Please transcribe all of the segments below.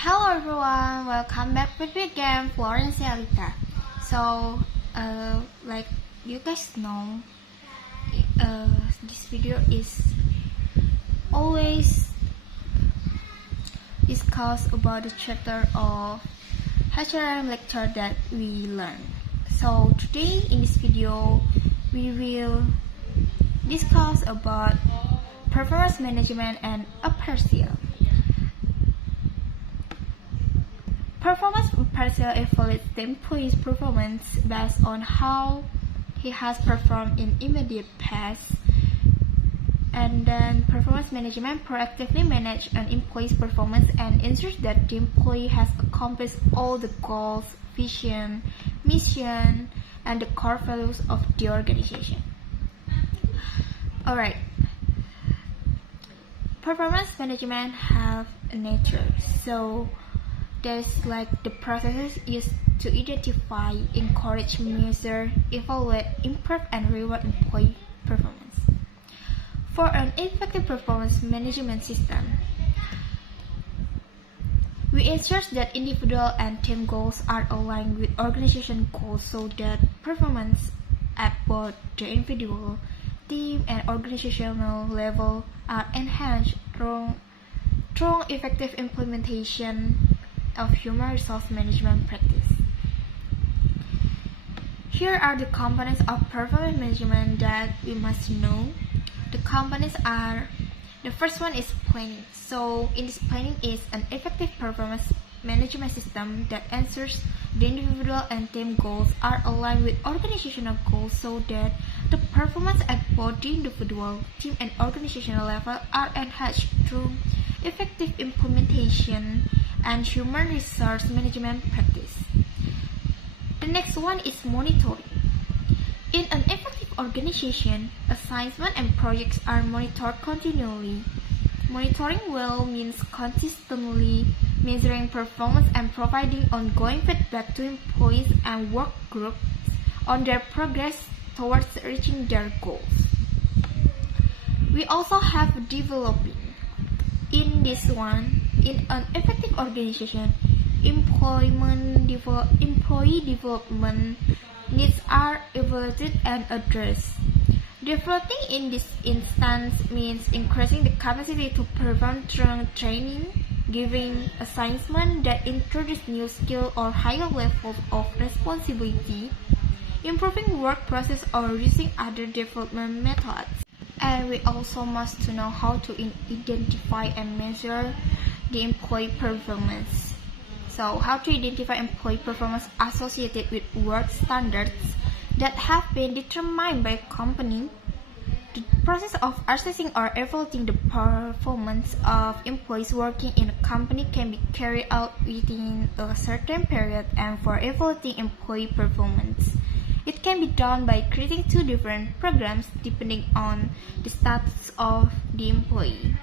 Hello everyone, welcome back with me again, Florence Alita. So, like you guys know, this video is always discuss about the chapter of HRM lecture that we learn. So today in this video, we will discuss about performance management and appraisal. Performance appraisal evaluates the employee's performance based on how he has performed in immediate past, and then performance management proactively manages an employee's performance and ensures that the employee has accomplished all the goals, vision, mission, and the core values of the organization. Alright. Performance management have a nature, so there's like the processes used to identify, encourage, measure, evaluate, improve, and reward employee performance. For an effective performance management system, we ensure that individual and team goals are aligned with organization goals so that performance at both the individual, team, and organizational level are enhanced through effective implementation of human resource management practice. Here are the components of performance management that we must know. The components are, the first one is planning. So in this planning is an effective performance management system that ensures the individual and team goals are aligned with organizational goals so that the performance at both the individual, team, and organizational level are enhanced through effective implementation and human resource management practice. The next one is monitoring. In an effective organization, assignments and projects are monitored continually. Monitoring well means consistently measuring performance and providing ongoing feedback to employees and work groups on their progress towards reaching their goals. We also have developing. In this one, in an effective organization, employee development needs are evaluated and addressed. Developing in this instance means increasing the capacity to perform through training, giving assignments that introduce new skills or higher levels of responsibility, improving work process, or using other development methods. And we also must to know how to identify and measure the employee performance. So how to identify employee performance associated with work standards that have been determined by a company. The process of assessing or evaluating the performance of employees working in a company can be carried out within a certain period, and for evaluating employee performance, it can be done by creating two different programs depending on the status of the employee.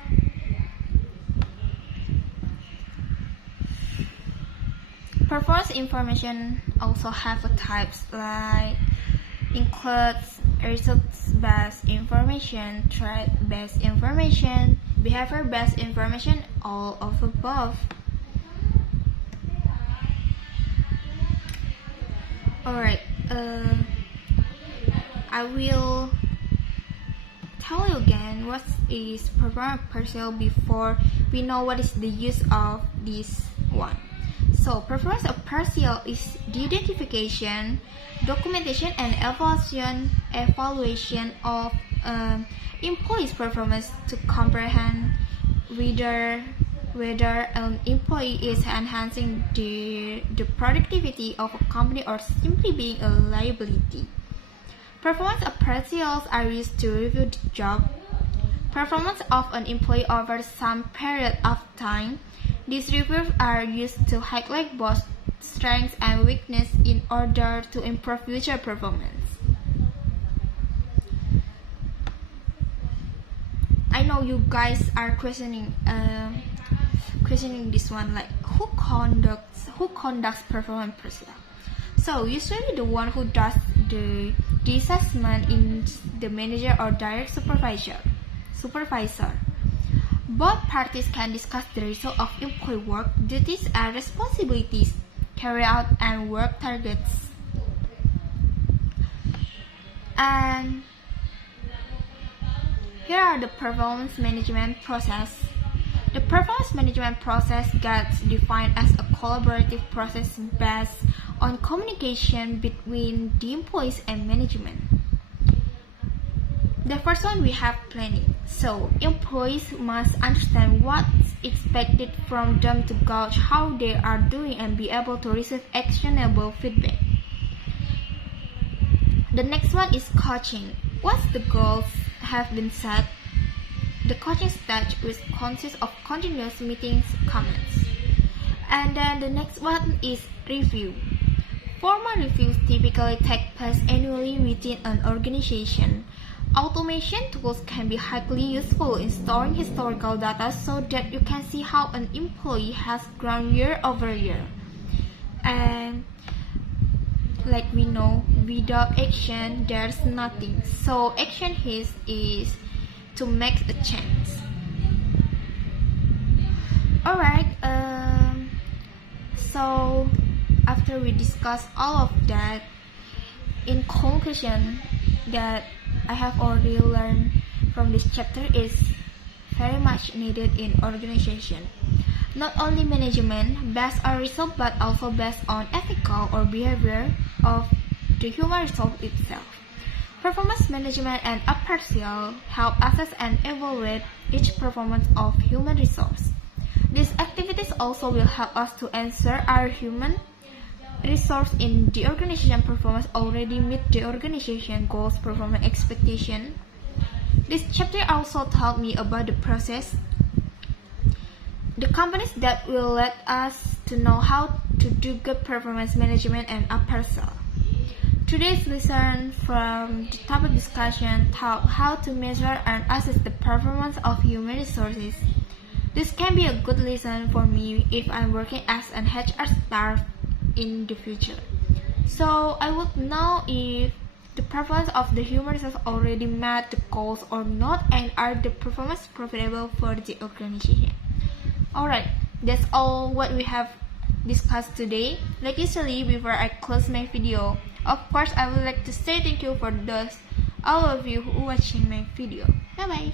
Performance information also have types like includes results-based information, threat-based information, behavior-based information, all of above. Alright, I will tell you again what is performance appraisal before we know what is the use of this one. So performance appraisal is the identification, documentation, and evaluation of employee's performance to comprehend whether an employee is enhancing the productivity of a company or simply being a liability. Performance appraisals are used to review the job performance of an employee over some period of time. These reviews are used to highlight both strengths and weaknesses in order to improve future performance. I know you guys are questioning this one, like who conducts performance appraisal. So usually the one who does the assessment is the manager or direct supervisor. Both parties can discuss the result of employee work, duties and responsibilities carried out, and work targets. And here are the performance management process. The performance management process gets defined as a collaborative process based on communication between the employees and management. The first one, we have planning. So employees must understand what's expected from them to gauge how they are doing and be able to receive actionable feedback. The next one is coaching. Once the goals have been set, the coaching stage which consists of continuous meetings, comments. And then the next one is review. Formal reviews typically take place annually within an organization. Automation tools can be highly useful in storing historical data so that you can see how an employee has grown year over year. And like we know, without action, there's nothing. So action is to make a change. Alright, so after we discuss all of that, in conclusion, that I have already learned from this chapter is very much needed in organization. Not only management based on result but also based on ethical or behavior of the human resource itself. Performance management and appraisal help assess and evaluate each performance of human resource. These activities also will help us to ensure our human resource in the organization performance already meet the organization goals, performance expectation. This chapter also taught me about the process, the companies that will let us to know how to do good performance management and appraisal. Today's lesson from the topic discussion taught how to measure and assess the performance of human resources. This can be a good lesson for me if I'm working as an HR staff in the future. So I would know if the performance of the human resource already met the goals or not, and are the performance profitable for the organization. Alright, that's all what we have discussed today. Like usually, before I close my video, of course I would like to say thank you for those all of you who watching my video. Bye bye.